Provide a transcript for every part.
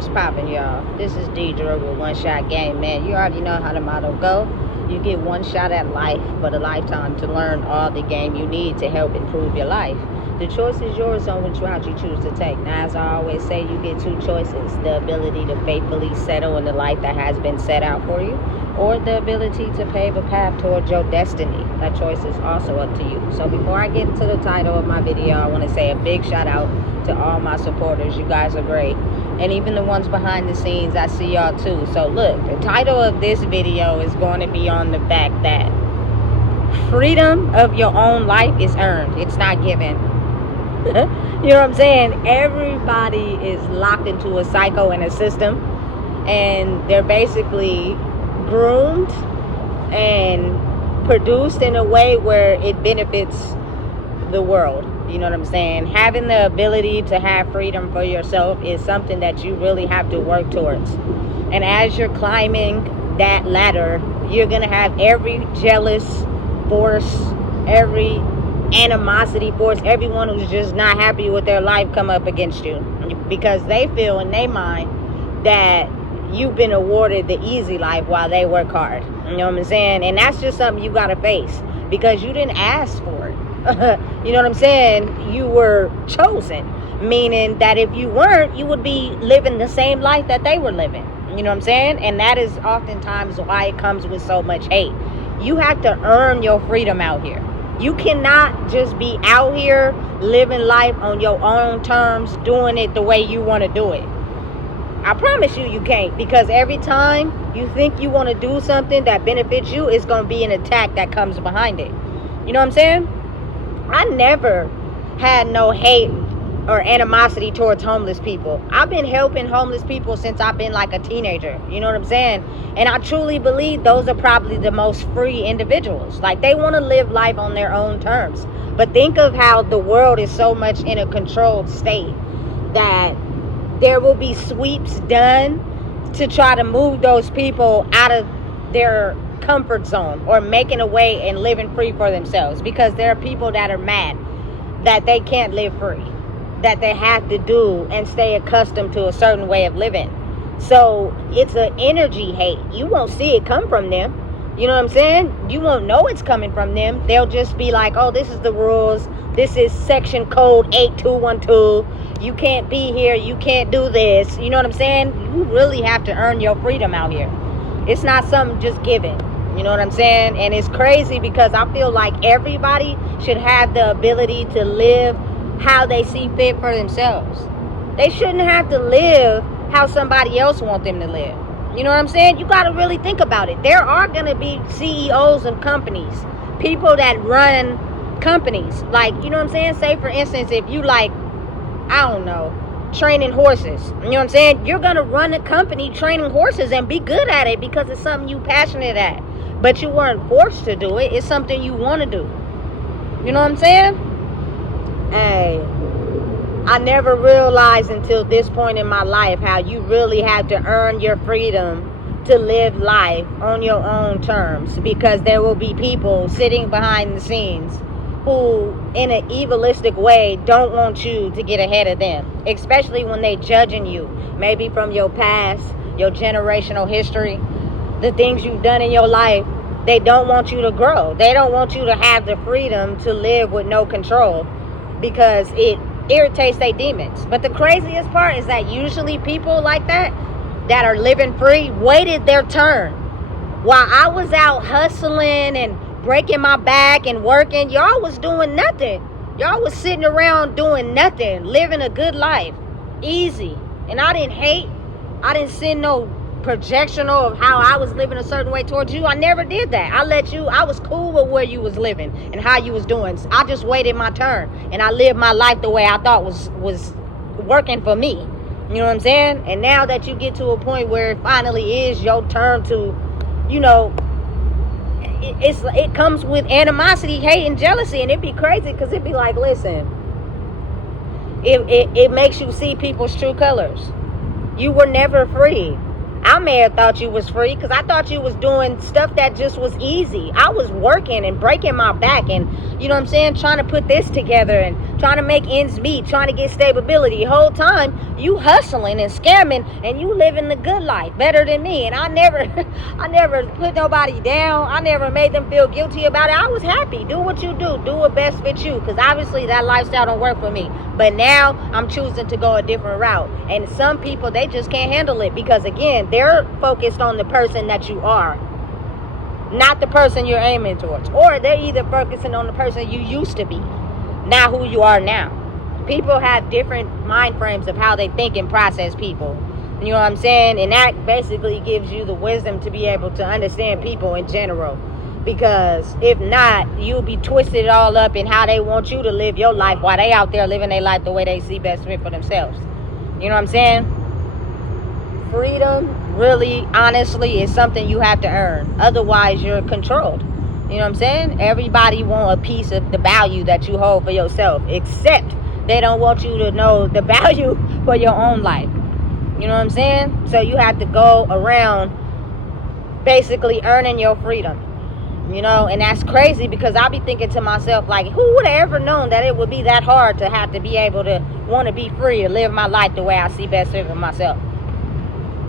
What's poppin', y'all? This is Deidre with One Shot Game, man. You already know how the motto go. You get one shot at life, but a lifetime to learn all the game you need to help improve your life. The choice is yours on which route you choose to take. Now, as I always say, you get two choices: the ability to faithfully settle in the life that has been set out for you, or the ability to pave a path towards your destiny. That choice is also up to you. So before I get into the title of my video, I want to say a big shout out to all my supporters. You guys are great. And even the ones behind the scenes, I see y'all too. So look, the title of this video is going to be on the fact that freedom of your own life is earned. It's not given. You know what I'm saying? Everybody is locked into a cycle and a system, and they're basically groomed and produced in a way where it benefits the world. You know what I'm saying? Having the ability to have freedom for yourself is something that you really have to work towards. And as you're climbing that ladder, you're going to have every jealous force, every animosity force, everyone who's just not happy with their life come up against you, because they feel in their mind that you've been awarded the easy life while they work hard. You know what I'm saying? And that's just something you got to face, because you didn't ask for it. You know what I'm saying? You were chosen, meaning that if you weren't, you would be living the same life that they were living. You know what I'm saying? And that is oftentimes why it comes with so much hate. You have to earn your freedom out here. You cannot just be out here living life on your own terms, doing it the way you want to do it. I promise you, you can't, because every time you think you want to do something that benefits you, it's going to be an attack that comes behind it. You know what I'm saying? I never had no hate or animosity towards homeless people. I've been helping homeless people since I've been like a teenager. You know what I'm saying? And I truly believe those are probably the most free individuals. Like, they want to live life on their own terms. But think of how the world is so much in a controlled state that there will be sweeps done to try to move those people out of their comfort zone or making a way and living free for themselves, because there are people that are mad that they can't live free, that they have to do and stay accustomed to a certain way of living. So it's an energy hate. You won't see it come from them. You know what I'm saying? You won't know it's coming from them. They'll just be like, oh, this is the rules. This is section code 8212. You can't be here. You can't do this. You know what I'm saying? You really have to earn your freedom out here. It's not something just given. You know what I'm saying? And it's crazy because I feel like everybody should have the ability to live how they see fit for themselves. They shouldn't have to live how somebody else wants them to live. You know what I'm saying? You got to really think about it. There are going to be CEOs of companies, people that run companies. Like, you know what I'm saying? Say, for instance, if you like, I don't know, training horses. You know what I'm saying? You're going to run a company training horses and be good at it because it's something you're passionate at. But you weren't forced to do it. It's something you want to do. You know what I'm saying? Hey, I never realized until this point in my life how you really have to earn your freedom to live life on your own terms, because there will be people sitting behind the scenes who, in an evilistic way, don't want you to get ahead of them, especially when they judging you, maybe from your past, your generational history, the things you've done in your life. They don't want you to grow. They don't want you to have the freedom to live with no control, because it irritates their demons. But the craziest part is that usually people like that are living free waited their turn. While I was out hustling and breaking my back and working, y'all was doing nothing. Y'all was sitting around doing nothing, living a good life, easy. And I didn't hate. I didn't send no projection of how I was living a certain way towards you. I never did that. I was cool with where you was living and how you was doing. I just waited my turn and I lived my life the way I thought was working for me. You know what I'm saying? And now that you get to a point where it finally is your turn to, you know, it comes with animosity, hate, and jealousy. And it'd be crazy because it'd be like, listen, it makes you see people's true colors. You were never free. I may have thought you was free because I thought you was doing stuff that just was easy. I was working and breaking my back and, you know what I'm saying, trying to put this together and trying to make ends meet, trying to get stability. The whole time you hustling and scamming, and you living the good life better than me. And I never put nobody down. I never made them feel guilty about it. I was happy. Do what you do what best fits you, because obviously that lifestyle don't work for me. But now I'm choosing to go a different route. And some people, they just can't handle it, because again, they're focused on the person that you are, not the person you're aiming towards. Or they're either focusing on the person you used to be, not who you are now. People have different mind frames of how they think and process people. You know what I'm saying? And that basically gives you the wisdom to be able to understand people in general. Because if not, you'll be twisted all up in how they want you to live your life, while they out there living their life the way they see best fit for themselves. You know what I'm saying? Freedom, really, honestly, is something you have to earn. Otherwise, you're controlled. You know what I'm saying? Everybody want a piece of the value that you hold for yourself, except they don't want you to know the value for your own life. You know what I'm saying? So you have to go around basically earning your freedom. You know, and that's crazy, because I be thinking to myself, like, who would have ever known that it would be that hard to have to be able to want to be free and live my life the way I see best fit for myself.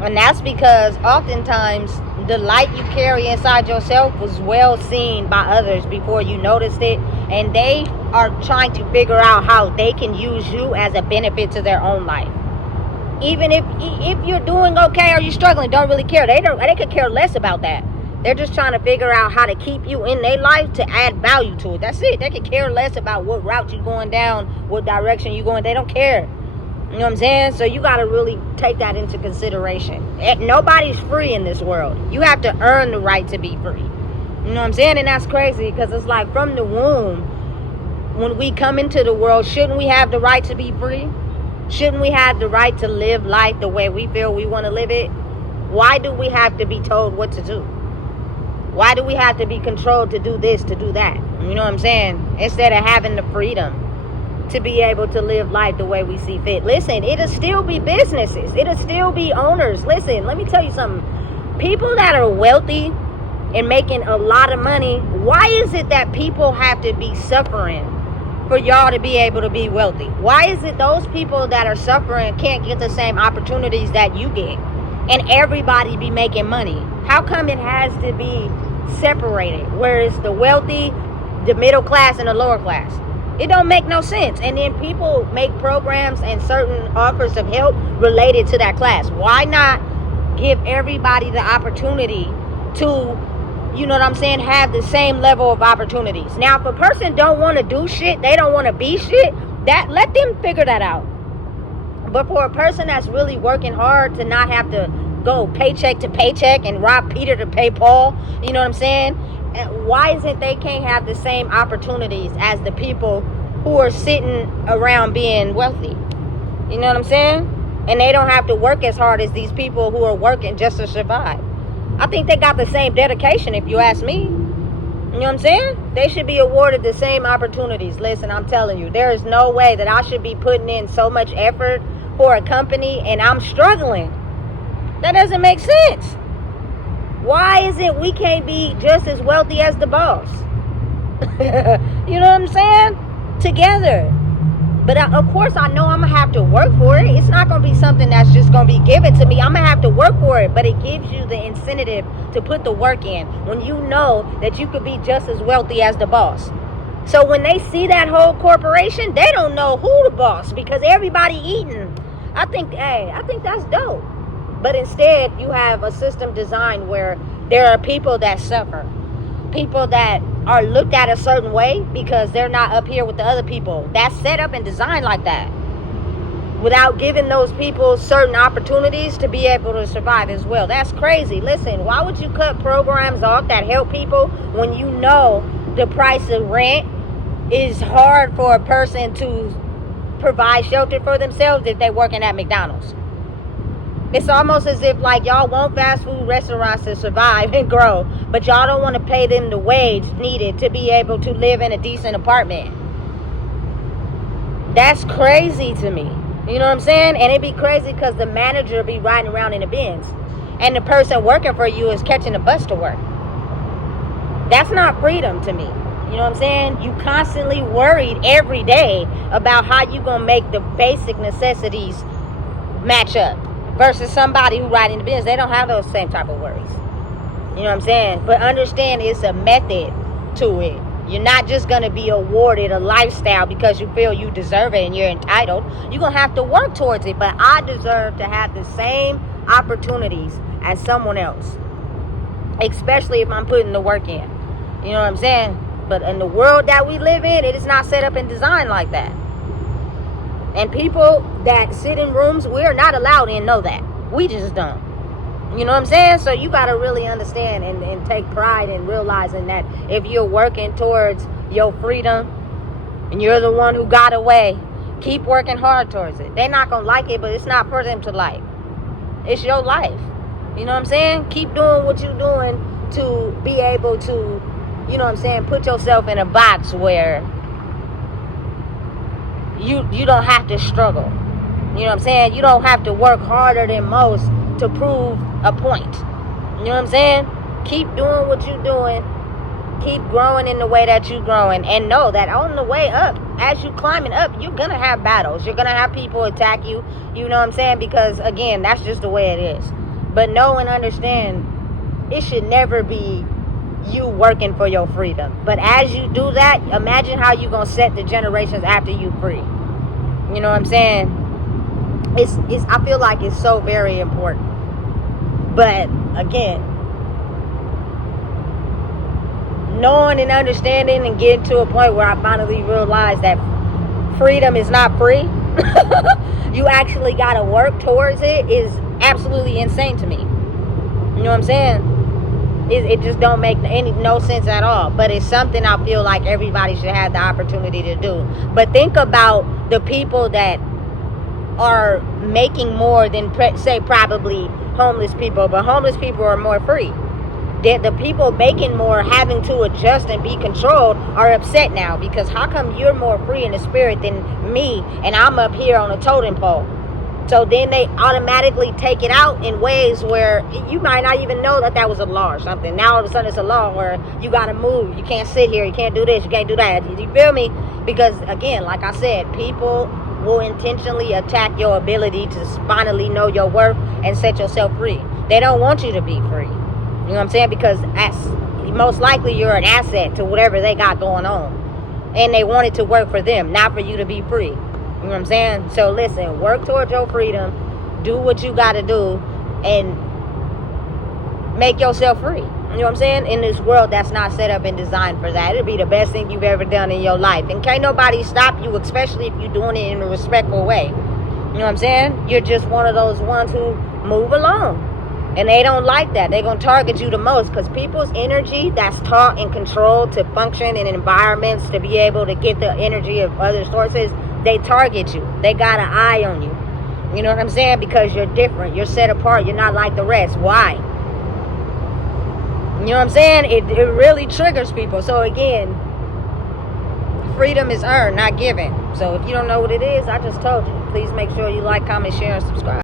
And that's because oftentimes the light you carry inside yourself was well seen by others before you noticed it. And they are trying to figure out how they can use you as a benefit to their own life. Even if you're doing okay or you're struggling, don't really care. They could care less about that. They're just trying to figure out how to keep you in their life to add value to it. That's it. They could care less about what route you're going down, what direction you're going. They don't care. You know what I'm saying? So you got to really take that into consideration. Nobody's free in this world. You have to earn the right to be free. You know what I'm saying? And that's crazy, because it's like from the womb, when we come into the world, shouldn't we have the right to be free? Shouldn't we have the right to live life the way we feel we want to live it? Why do we have to be told what to do? Why do we have to be controlled to do this, to do that? You know what I'm saying? Instead of having the freedom to be able to live life the way we see fit. Listen, it'll still be businesses. It'll still be owners. Listen, let me tell you something. People that are wealthy and making a lot of money, why is it that people have to be suffering for y'all to be able to be wealthy? Why is it those people that are suffering can't get the same opportunities that you get, and everybody be making money? How come it has to be separated, where it's the wealthy, the middle class, and the lower class? It don't make no sense. And then people make programs and certain offers of help related to that class. Why not give everybody the opportunity to, you know what I'm saying, have the same level of opportunities? Now, if a person don't want to do shit, they don't want to be shit, that let them figure that out. But for a person that's really working hard to not have to go paycheck to paycheck and rob Peter to pay Paul, you know what I'm saying? Why is it they can't have the same opportunities as the people who are sitting around being wealthy? You know what I'm saying? And they don't have to work as hard as these people who are working just to survive. I think they got the same dedication, if you ask me. You know what I'm saying? They should be awarded the same opportunities. Listen, I'm telling you, there is no way that I should be putting in so much effort for a company and I'm struggling. That doesn't make sense. Why is it we can't be just as wealthy as the boss? You know what I'm saying? Together. But of course, I know I'm going to have to work for it. It's not going to be something that's just going to be given to me. I'm going to have to work for it. But it gives you the incentive to put the work in when you know that you could be just as wealthy as the boss. So when they see that whole corporation, they don't know who the boss, because everybody eating. I think that's dope. But instead, you have a system designed where there are people that suffer. People that are looked at a certain way because they're not up here with the other people. That's set up and designed like that, without giving those people certain opportunities to be able to survive as well. That's crazy. Listen, why would you cut programs off that help people when you know the price of rent is hard for a person to provide shelter for themselves if they're working at McDonald's? It's almost as if like y'all want fast food restaurants to survive and grow, but y'all don't want to pay them the wage needed to be able to live in a decent apartment. That's crazy to me. You know what I'm saying? And it'd be crazy because the manager be riding around in a Benz and the person working for you is catching a bus to work. That's not freedom to me. You know what I'm saying? You constantly worried every day about how you gonna make the basic necessities match up. Versus somebody who riding the business, they don't have those same type of worries. You know what I'm saying? But understand it's a method to it. You're not just going to be awarded a lifestyle because you feel you deserve it and you're entitled. You're going to have to work towards it. But I deserve to have the same opportunities as someone else. Especially if I'm putting the work in. You know what I'm saying? But in the world that we live in, it is not set up and designed like that. And people that sit in rooms, we're not allowed in know that. We just don't. You know what I'm saying? So you got to really understand and take pride in realizing that if you're working towards your freedom and you're the one who got away, keep working hard towards it. They're not going to like it, but it's not for them to like. It's your life. You know what I'm saying? Keep doing what you're doing to be able to, you know what I'm saying, put yourself in a box where you don't have to struggle. You know what I'm saying? You don't have to work harder than most to prove a point. You know what I'm saying? Keep doing what you're doing. Keep growing in the way that you're growing. And know that on the way up, as you're climbing up, you're going to have battles. You're going to have people attack you. You know what I'm saying? Because, again, that's just the way it is. But know and understand, it should never be you working for your freedom. But as you do that, imagine how you're going to set the generations after you free. You know what I'm saying? It's I feel like it's so very important. But again, knowing and understanding and getting to a point where I finally realized that freedom is not free. You actually got to work towards it is absolutely insane to me. You know what I'm saying? It just don't make no sense at all. But it's something I feel like everybody should have the opportunity to do. But think about the people that are making more than, say, probably homeless people. But homeless people are more free. The people making more, having to adjust and be controlled, are upset now. Because how come you're more free in the spirit than me, and I'm up here on a totem pole? So then they automatically take it out in ways where you might not even know that was a law or something. Now all of a sudden it's a law where you got to move. You can't sit here. You can't do this. You can't do that. You feel me? Because, again, like I said, people will intentionally attack your ability to finally know your worth and set yourself free. They don't want you to be free. You know what I'm saying? Because most likely you're an asset to whatever they got going on. And they want it to work for them, not for you to be free. You know what I'm saying? So listen, work towards your freedom. Do what you got to do. And make yourself free. You know what I'm saying? In this world that's not set up and designed for that. It'll be the best thing you've ever done in your life. And can't nobody stop you, especially if you're doing it in a respectful way. You know what I'm saying? You're just one of those ones who move along. And they don't like that. They're going to target you the most. Because people's energy that's taught and controlled to function in environments to be able to get the energy of other sources, they target you. They got an eye on you. You know what I'm saying? Because you're different. You're set apart. You're not like the rest. Why? You know what I'm saying? It really triggers people. So again, freedom is earned, not given. So if you don't know what it is, I just told you. Please make sure you like, comment, share, and subscribe.